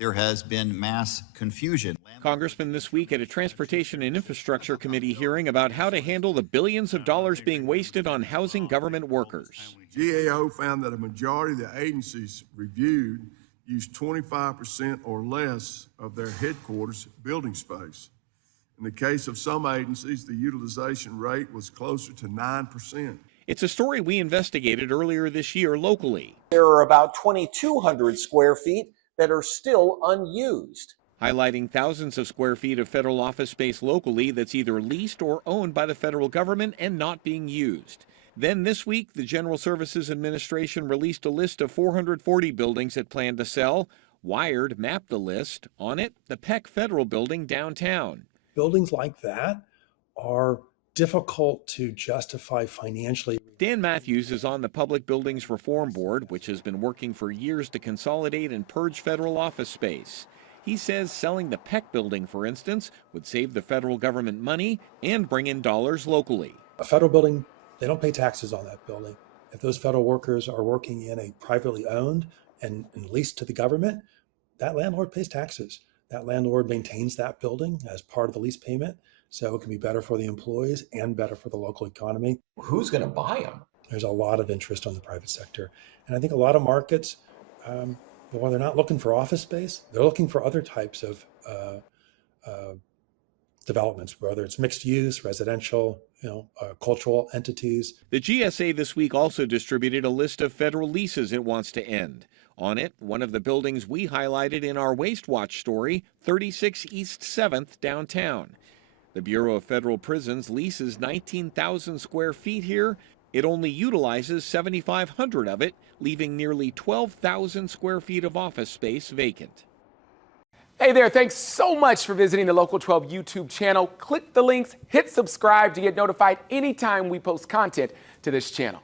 there has been mass confusion. Congressman this week at a Transportation and Infrastructure Committee hearing about how to handle the billions of dollars being wasted on housing government workers. GAO found that a majority of the agencies reviewed used 25% or less of their headquarters building space. In the case of some agencies, the utilization rate was closer to 9%. It's a story we investigated earlier this year locally. There are about 2,200 square feet that are still unused, highlighting thousands of square feet of federal office space locally that's either leased or owned by the federal government and not being used. Then this week, the General Services Administration released a list of 440 buildings it planned to sell. Wired mapped the list. On it, the Peck Federal Building downtown. Buildings like that are difficult to justify financially. Dan Matthews is on the Public Buildings Reform Board, which has been working for years to consolidate and purge federal office space. He says selling the Peck Building, for instance, would save the federal government money and bring in dollars locally. A federal building, they don't pay taxes on that building. If those federal workers are working in a privately owned and leased to the government, that landlord pays taxes. That landlord maintains that building as part of the lease payment, so it can be better for the employees and better for the local economy. Who's going to buy them? There's a lot of interest on the private sector. And I think a lot of markets, well, they're not looking for office space. They're looking for other types of developments, whether it's mixed use, residential, cultural entities. The GSA this week also distributed a list of federal leases it wants to end. On it, one of the buildings we highlighted in our Waste Watch story, 36 East 7th downtown. The Bureau of Federal Prisons leases 19,000 square feet here. It only utilizes 7,500 of it, leaving nearly 12,000 square feet of office space vacant. Hey there, thanks so much for visiting the Local 12 YouTube channel. Click the links, hit subscribe to get notified anytime we post content to this channel.